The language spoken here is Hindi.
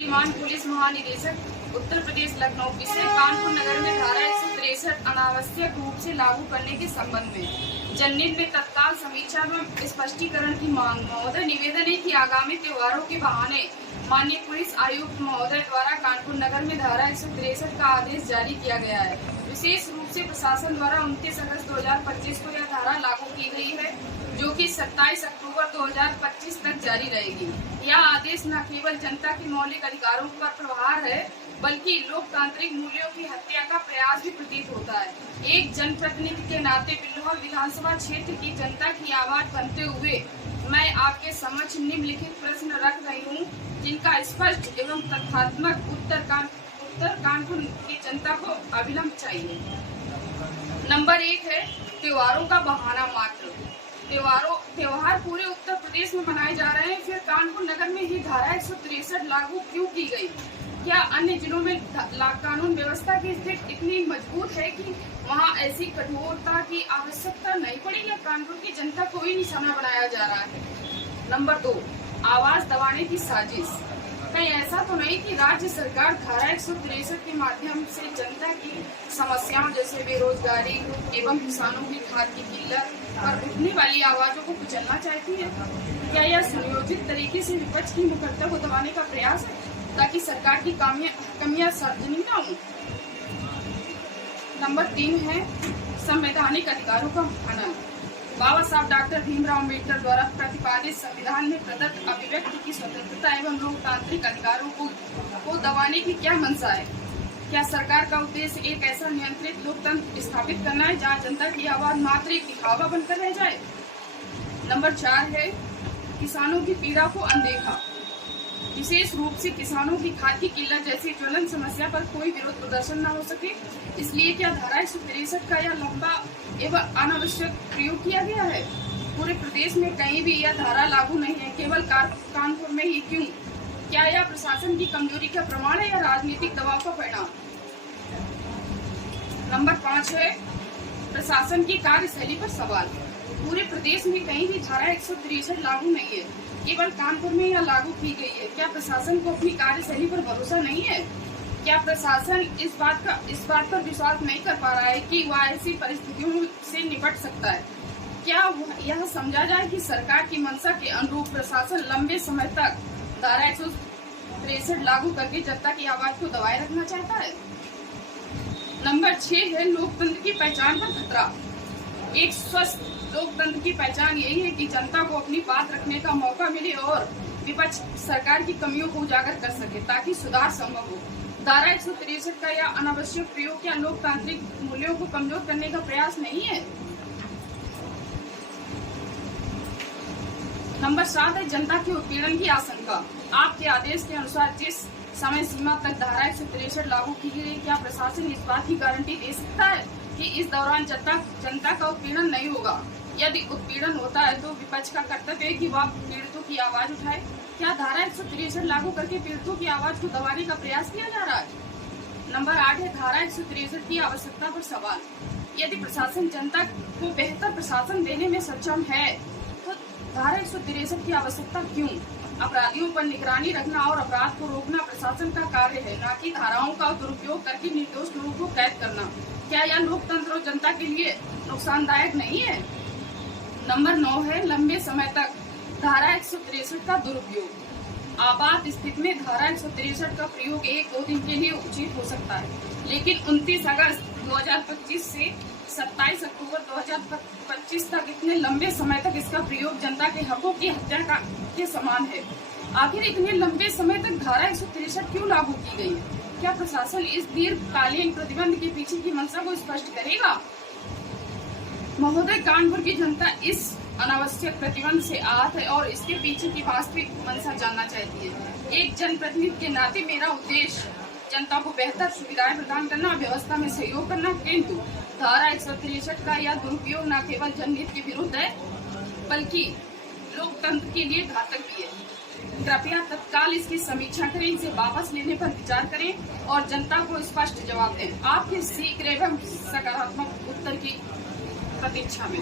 श्रीमान पुलिस महानिदेशक उत्तर प्रदेश लखनऊ विषय कानपुर नगर में धारा 163 अनावश्यक रूप से लागू करने के संबंध में जनहित में तत्काल समीक्षा में स्पष्टीकरण की मांग। महोदय, निवेदन है कि आगामी त्योहारों के बहाने माननीय पुलिस आयुक्त महोदय द्वारा कानपुर नगर में धारा 163 का आदेश जारी किया गया है। विशेष रूप से प्रशासन द्वारा 29 अगस्त 2025 को यह धारा लागू की गई है, जो कि 27 अक्टूबर 2025 तक जारी रहेगी। यह आदेश न केवल जनता के मौलिक अधिकारों पर प्रहार है, बल्कि लोकतांत्रिक मूल्यों की हत्या का प्रयास भी प्रतीत होता है। एक जनप्रतिनिधि के नाते बिल्हौर विधानसभा क्षेत्र की जनता की आवाज बनते हुए मैं आपके समक्ष निम्नलिखित प्रश्न रख रही हूँ, जिनका स्पष्ट एवं तथ्यात्मक उत्तर कानपुर की जनता को अविलंब चाहिए। नंबर 1 है त्योहारों का बहाना मात्र। त्योहार पूरे उत्तर प्रदेश में मनाए जा रहे हैं, फिर कानपुर नगर में ही धारा 163 लागू क्यों की गई? क्या अन्य जिलों में कानून व्यवस्था की स्थिति इतनी मजबूत है कि वहां ऐसी कठोरता की आवश्यकता नहीं पड़ी, या कानपुर की जनता को ही निशाना बनाया जा रहा है? नंबर 2, आवाज दबाने की साजिश। कहीं ऐसा तो नहीं कि राज्य सरकार धारा 163 के माध्यम से जनता की समस्याओं जैसे बेरोजगारी एवं किसानों की खाद की किल्लत पर उठने वाली आवाजों को कुचलना चाहती है? क्या यह सुनियोजित तरीके से विपक्ष की मुखरता को दबाने का प्रयास है, ताकि सरकार की कमियां सार्वजनिक न हो? नंबर 3 है संवैधानिक अधिकारों का हनन। बाबा साहब डॉक्टर भीमराव अम्बेडकर द्वारा प्रतिपादित संविधान में प्रदत्त अभिव्यक्ति की स्वतंत्रता एवं लोकतांत्रिक अधिकारों को दबाने की क्या मंशा है? क्या सरकार का उद्देश्य एक ऐसा नियंत्रित लोकतंत्र स्थापित करना है जहां जनता की आवाज मात्र एक दिखावा बनकर रह जाए? नंबर 4 है किसानों की पीड़ा को अनदेखा। विशेष रूप से किसानों की खाद की किल्लत जैसी ज्वलन समस्या पर कोई विरोध प्रदर्शन न हो सके, इसलिए क्या धारा 163 का यह लंबा एवं अनावश्यक प्रयोग किया गया है? पूरे प्रदेश में कहीं भी यह धारा लागू नहीं है, केवल कानपुर में ही क्यों? क्या यह प्रशासन की कमजोरी का प्रमाण है या राजनीतिक दबाव का परिणाम? नंबर 5 है प्रशासन की कार्यशैली पर सवाल। पूरे प्रदेश में कहीं भी धारा 163 लागू नहीं है, केवल कानपुर में यह लागू की गई है। क्या प्रशासन को अपनी कार्यशैली पर भरोसा नहीं है? क्या प्रशासन इस बात पर विश्वास नहीं कर पा रहा है कि वह ऐसी परिस्थितियों से निपट सकता है? क्या यह समझा जाए कि सरकार की मंशा के अनुरूप प्रशासन लंबे समय तक धारा 163 लागू करके जनता की आवाज को दबाए रखना चाहता है? नंबर 6 है लोकतंत्र की पहचान पर खतरा। एक स्वस्थ लोकतंत्र की पहचान यही है कि जनता को अपनी बात रखने का मौका मिले और विपक्ष सरकार की कमियों को उजागर कर सके, ताकि सुधार संभव हो। धारा 163 का यह अनावश्यक प्रयोग क्या लोकतांत्रिक मूल्यों को कमजोर करने का प्रयास नहीं है? नंबर 7 है जनता के उत्पीड़न की आशंका। आपके आदेश के अनुसार जिस समय सीमा तक धारा 163 लागू की गई, क्या प्रशासन इस बात की गारंटी दे सकता है कि इस दौरान जनता का उत्पीड़न नहीं होगा? यदि उत्पीड़न होता है तो विपक्ष का कर्तव्य है कि वह पीड़ितों की आवाज उठाए। क्या धारा 163 लागू करके पीड़ितों की आवाज को दबाने का प्रयास किया जा रहा है? नंबर 8 है धारा 163 की आवश्यकता पर सवाल। यदि प्रशासन जनता को बेहतर प्रशासन देने में सक्षम है, तो धारा 163 की आवश्यकता क्यों? अपराधियों पर निगरानी रखना और अपराध को रोकना प्रशासन का कार्य है, न कि धाराओं का दुरुपयोग करके निर्दोष लोगों को कैद करना। क्या यह लोकतंत्र और जनता के लिए नुकसानदायक नहीं है? नंबर 9 है लंबे समय तक धारा 163 का दुरुपयोग। आपात स्थिति में धारा 163 का प्रयोग 1-2 दिन के लिए उचित हो सकता है, लेकिन 29 अगस्त 2025 से 27 अक्टूबर 2025 तक इतने लंबे समय तक इसका प्रयोग जनता के हकों की हत्या के समान है। आखिर इतने लंबे समय तक धारा 163 क्यों लागू की गई है? क्या प्रशासन इस दीर्घकालीन प्रतिबंध के पीछे की मंशा को स्पष्ट करेगा? महोदय, कानपुर की जनता इस अनावश्यक प्रतिबंध से आहत है और इसके पीछे की वास्तविक मंशा जानना चाहती है। एक जनप्रतिनिधि के नाते मेरा उद्देश्य जनता को बेहतर सुविधाएं प्रदान करना, व्यवस्था में सहयोग करना, किंतु धारा 163 का यह दुरुपयोग न केवल जनहित के विरुद्ध है, बल्कि लोकतंत्र के लिए घातक भी है। कृपया तत्काल इसकी समीक्षा करें, इसे वापस लेने पर विचार करें और जनता को स्पष्ट जवाब दें। आपके शीघ्र एवं सकारात्मक उत्तर की प्रतीक्षा में।